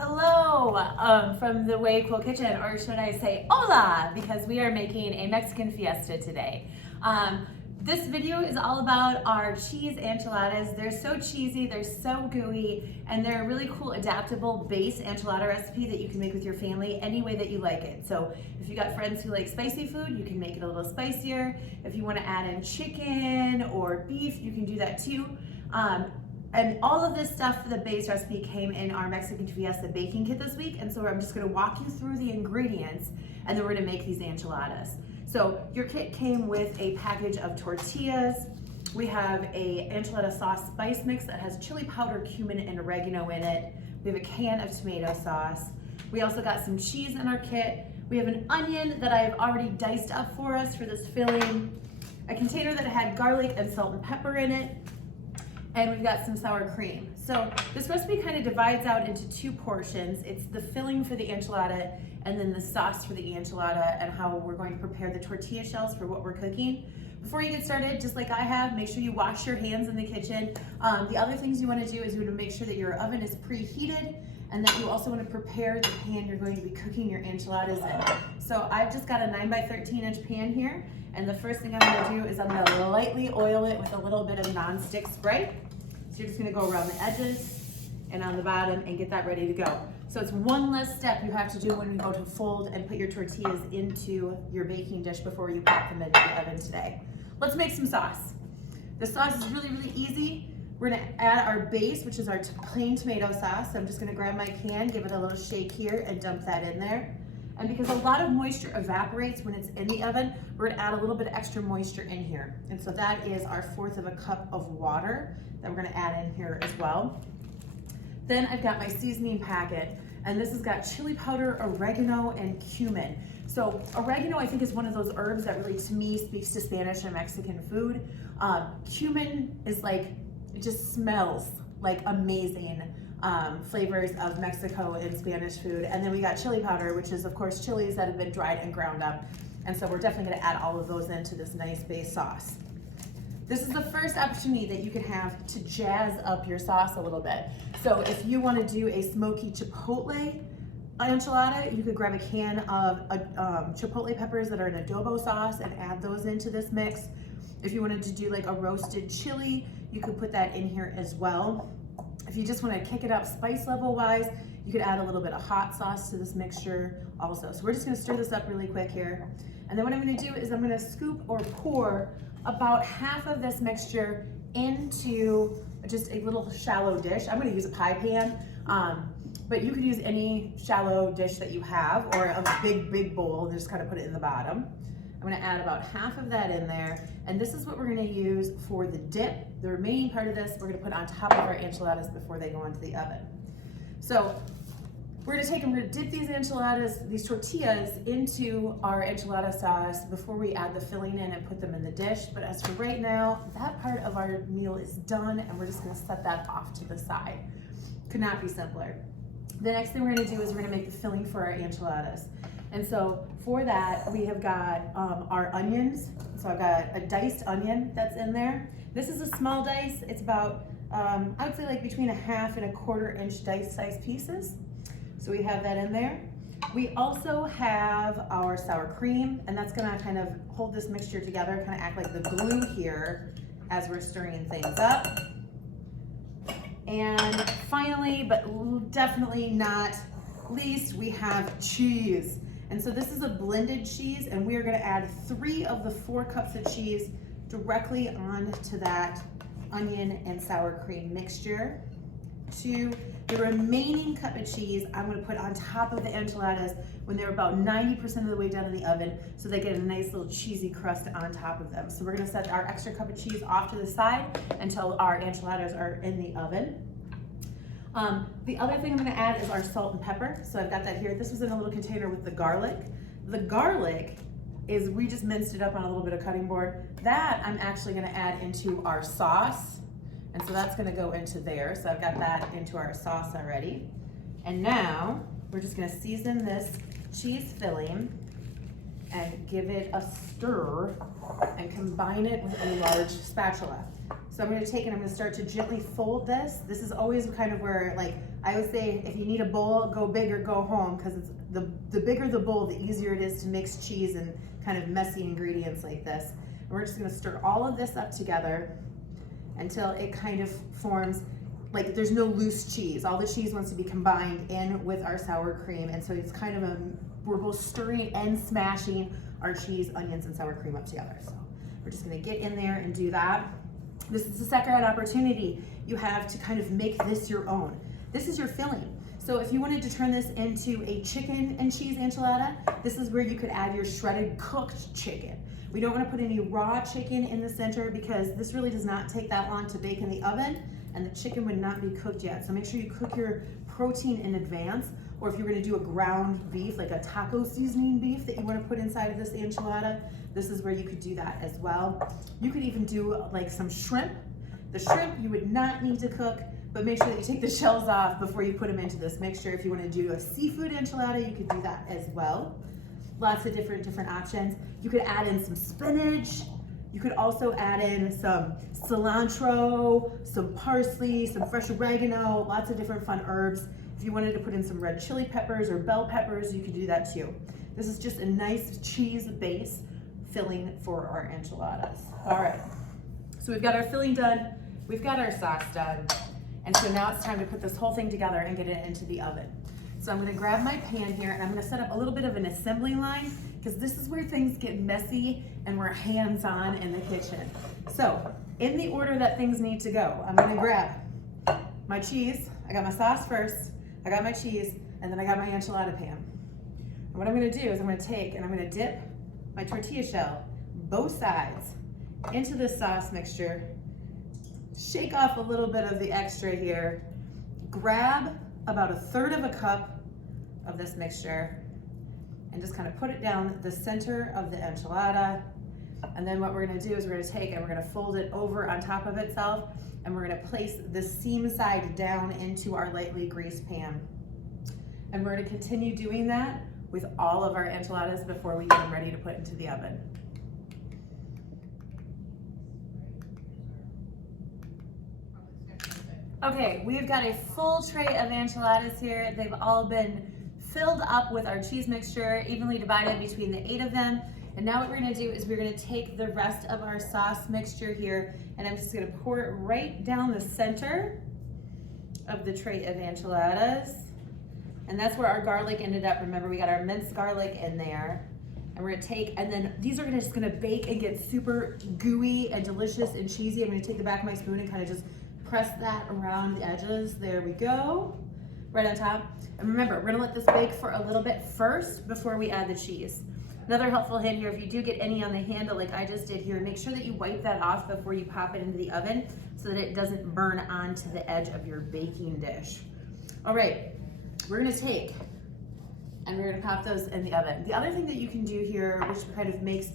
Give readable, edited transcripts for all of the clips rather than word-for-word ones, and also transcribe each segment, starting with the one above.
Hello from the Way Cool Kitchen, or should I say hola, because we are making a Mexican fiesta today. This video is all about our cheese enchiladas. They're so cheesy, they're so gooey, and they're a really cool adaptable base enchilada recipe that you can make with your family any way that you like it. So if you got friends who like spicy food, you can make it a little spicier. If you want to add in chicken or beef, you can do that too. And all of this stuff for the base recipe came in our Mexican Fiesta baking kit this week. And so I'm just gonna walk you through the ingredients and then we're gonna make these enchiladas. So your kit came with a package of tortillas. We have a enchilada sauce spice mix that has chili powder, cumin, and oregano in it. We have a can of tomato sauce. We also got some cheese in our kit. We have an onion that I have already diced up for us for this filling. A container that had garlic and salt and pepper in it. And we've got some sour cream. So this recipe kind of divides out into two portions. It's the filling for the enchilada and then the sauce for the enchilada and how we're going to prepare the tortilla shells for what we're cooking. Before you get started, just like I have, make sure you wash your hands in the kitchen. The other things you want to do is you want to make sure that your oven is preheated and that you also want to prepare the pan you're going to be cooking your enchiladas in. So I've just got a 9x13 inch pan here. And the first thing I'm gonna do is I'm gonna lightly oil it with a little bit of non-stick spray. So you're just gonna go around the edges and on the bottom and get that ready to go. So it's one less step you have to do when you go to fold and put your tortillas into your baking dish before you pop them into the oven today. Let's make some sauce. The sauce is really, really easy. We're gonna add our base, which is our plain tomato sauce. So I'm just gonna grab my can, give it a little shake here and dump that in there. And because a lot of moisture evaporates when it's in the oven, we're gonna add a little bit of extra moisture in here. And so that is our 1/4 of a cup of water that we're gonna add in here as well. Then I've got my seasoning packet, and this has got chili powder, oregano, and cumin. So oregano, I think, is one of those herbs that really, to me, speaks to Spanish and Mexican food. Cumin is like, it just smells like amazing. Flavors of Mexico and Spanish food. And then we got chili powder, which is of course chilies that have been dried and ground up. And so we're definitely gonna add all of those into this nice base sauce. This is the first opportunity that you can have to jazz up your sauce a little bit. So if you wanna do a smoky chipotle enchilada, you could grab a can of chipotle peppers that are in adobo sauce and add those into this mix. If you wanted to do like a roasted chili, you could put that in here as well. If you just want to kick it up spice level wise, you could add a little bit of hot sauce to this mixture also. So we're just going to stir this up really quick here. And then what I'm going to do is I'm going to scoop or pour about half of this mixture into just a little shallow dish. I'm going to use a pie pan, but you could use any shallow dish that you have or a big bowl and just kind of put it in the bottom. I'm gonna add about half of that in there, and this is what we're gonna use for the dip. The remaining part of this, we're gonna put on top of our enchiladas before they go into the oven. So we're gonna dip these enchiladas, these tortillas, into our enchilada sauce before we add the filling in and put them in the dish. But as for right now, that part of our meal is done, and we're just gonna set that off to the side. Could not be simpler. The next thing we're gonna do is we're gonna make the filling for our enchiladas. And so for that, we have got our onions. So I've got a diced onion that's in there. This is a small dice. It's about, I would say like between 1/2 and 1/4 inch dice size pieces. So we have that in there. We also have our sour cream, and that's gonna kind of hold this mixture together, kind of act like the glue here as we're stirring things up. And finally, but definitely not least, we have cheese. And so this is a blended cheese, and we are gonna add 3 of the 4 cups of cheese directly onto that onion and sour cream mixture. To the remaining cup of cheese, I'm gonna put on top of the enchiladas when they're about 90% of the way done in the oven, so they get a nice little cheesy crust on top of them. So we're gonna set our extra cup of cheese off to the side until our enchiladas are in the oven. The other thing I'm gonna add is our salt and pepper. So I've got that here. This was in a little container with the garlic. The garlic is, we just minced it up on a little bit of cutting board. That I'm actually gonna add into our sauce. And so that's gonna go into there. So I've got that into our sauce already. And now we're just gonna season this cheese filling and give it a stir and combine it with a large spatula. So I'm gonna take and I'm gonna start to gently fold this. This is always kind of where, like, I would say if you need a bowl, go big or go home, because it's the bigger the bowl, the easier it is to mix cheese and kind of messy ingredients like this. And we're just gonna stir all of this up together until it kind of forms, like there's no loose cheese. All the cheese wants to be combined in with our sour cream. And so it's kind of we're both stirring and smashing our cheese, onions, and sour cream up together. So we're just gonna get in there and do that. This is the second opportunity you have to kind of make this your own. This is your filling. So if you wanted to turn this into a chicken and cheese enchilada, this is where you could add your shredded cooked chicken. We don't want to put any raw chicken in the center because this really does not take that long to bake in the oven, and the chicken would not be cooked yet. So make sure you cook your protein in advance, or if you're going to do a ground beef, like a taco seasoning beef that you want to put inside of this enchilada, this is where you could do that as well. You could even do like some shrimp. The shrimp you would not need to cook, but make sure that you take the shells off before you put them into this. Make sure if you want to do a seafood enchilada, you could do that as well. Lots of different options. You could add in some spinach. You could also add in some cilantro, some parsley, some fresh oregano, lots of different fun herbs. If you wanted to put in some red chili peppers or bell peppers, you could do that too. This is just a nice cheese base filling for our enchiladas. All right, so we've got our filling done. We've got our sauce done. And so now it's time to put this whole thing together and get it into the oven. So I'm gonna grab my pan here and I'm gonna set up a little bit of an assembly line, because this is where things get messy and we're hands-on in the kitchen. So in the order that things need to go, I'm gonna grab my cheese. I got my sauce first, I got my cheese, and then I got my enchilada pan. And what I'm gonna do is I'm gonna take and I'm gonna dip my tortilla shell, both sides, into this sauce mixture, shake off a little bit of the extra here, grab about 1/3 of a cup of this mixture, and just kind of put it down the center of the enchilada. And then what we're gonna do is we're gonna take and we're gonna fold it over on top of itself, and we're gonna place the seam side down into our lightly greased pan. And we're gonna continue doing that with all of our enchiladas before we get them ready to put into the oven. Okay, we've got a full tray of enchiladas here. They've all been filled up with our cheese mixture, evenly divided between the 8 of them. And now what we're gonna do is we're gonna take the rest of our sauce mixture here, and I'm just gonna pour it right down the center of the tray of enchiladas. And that's where our garlic ended up. Remember, we got our minced garlic in there. And we're gonna take, and then these are just gonna bake and get super gooey and delicious and cheesy. I'm gonna take the back of my spoon and kind of just press that around the edges. There we go, right on top. And remember, we're gonna let this bake for a little bit first before we add the cheese. Another helpful hint here, if you do get any on the handle like I just did here, make sure that you wipe that off before you pop it into the oven so that it doesn't burn onto the edge of your baking dish. All right, we're gonna take and we're gonna pop those in the oven. The other thing that you can do here, which kind of makes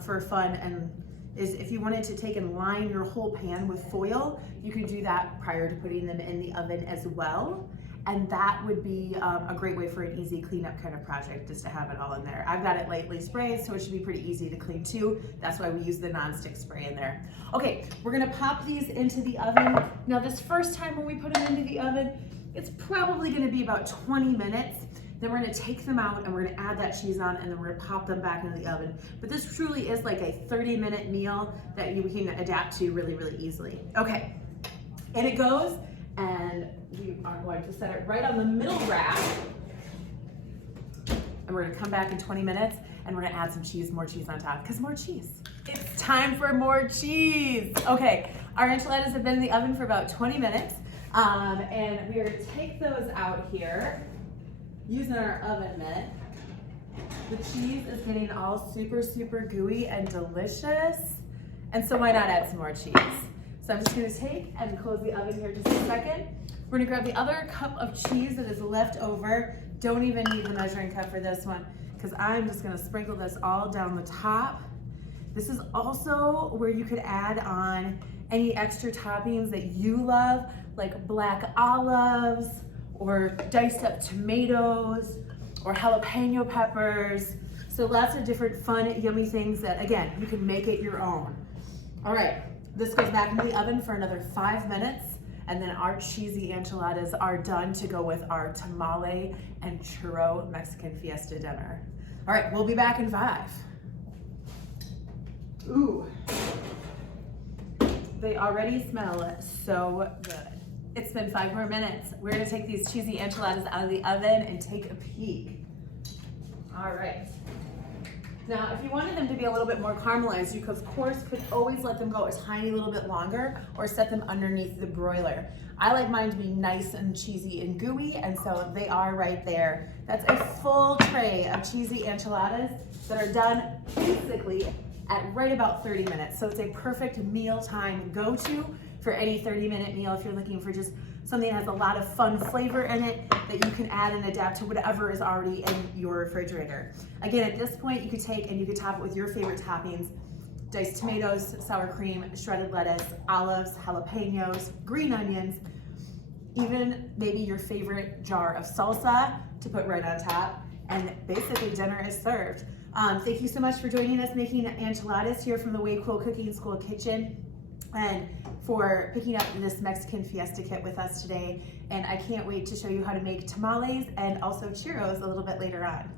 for fun, and is if you wanted to take and line your whole pan with foil, you could do that prior to putting them in the oven as well. And that would be a great way for an easy cleanup kind of project, just to have it all in there. I've got it lightly sprayed, so it should be pretty easy to clean too. That's why we use the nonstick spray in there. Okay, we're gonna pop these into the oven. Now this first time when we put them into the oven, it's probably gonna be about 20 minutes. Then we're gonna take them out and we're gonna add that cheese on, and then we're gonna pop them back into the oven. But this truly is like a 30-minute meal that you can adapt to really, really easily. Okay, and it goes, and we are going to set it right on the middle rack. And we're gonna come back in 20 minutes and we're gonna add some cheese, more cheese on top, because more cheese. It's time for more cheese. Okay, our enchiladas have been in the oven for about 20 minutes. And we're gonna take those out here using our oven mitt. The cheese is getting all super, super gooey and delicious. And so why not add some more cheese? So I'm just gonna take and close the oven here just a second. We're gonna grab the other cup of cheese that is left over. Don't even need the measuring cup for this one, because I'm just gonna sprinkle this all down the top. This is also where you could add on any extra toppings that you love, like black olives, or diced up tomatoes, or jalapeno peppers. So lots of different fun, yummy things that, again, you can make it your own. All right, this goes back into the oven for another 5 minutes, And then our cheesy enchiladas are done to go with our tamale and churro Mexican fiesta dinner. All right, we'll be back in 5. Ooh, they already smell so good. It's been 5 more minutes. We're gonna take these cheesy enchiladas out of the oven and take a peek. All right. Now, if you wanted them to be a little bit more caramelized, you could, of course, always let them go a tiny little bit longer or set them underneath the broiler. I like mine to be nice and cheesy and gooey, and so they are right there. That's a full tray of cheesy enchiladas that are done basically at right about 30 minutes. So it's a perfect mealtime go-to for any 30-minute meal if you're looking for just something that has a lot of fun flavor in it that you can add and adapt to whatever is already in your refrigerator. Again, at this point, you could take and you could top it with your favorite toppings: diced tomatoes, sour cream, shredded lettuce, olives, jalapenos, green onions, even maybe your favorite jar of salsa to put right on top, and basically dinner is served. Thank you so much for joining us making enchiladas here from the Way Cool Cooking School kitchen, and for picking up this Mexican fiesta kit with us today. And I can't wait to show you how to make tamales and also churros a little bit later on.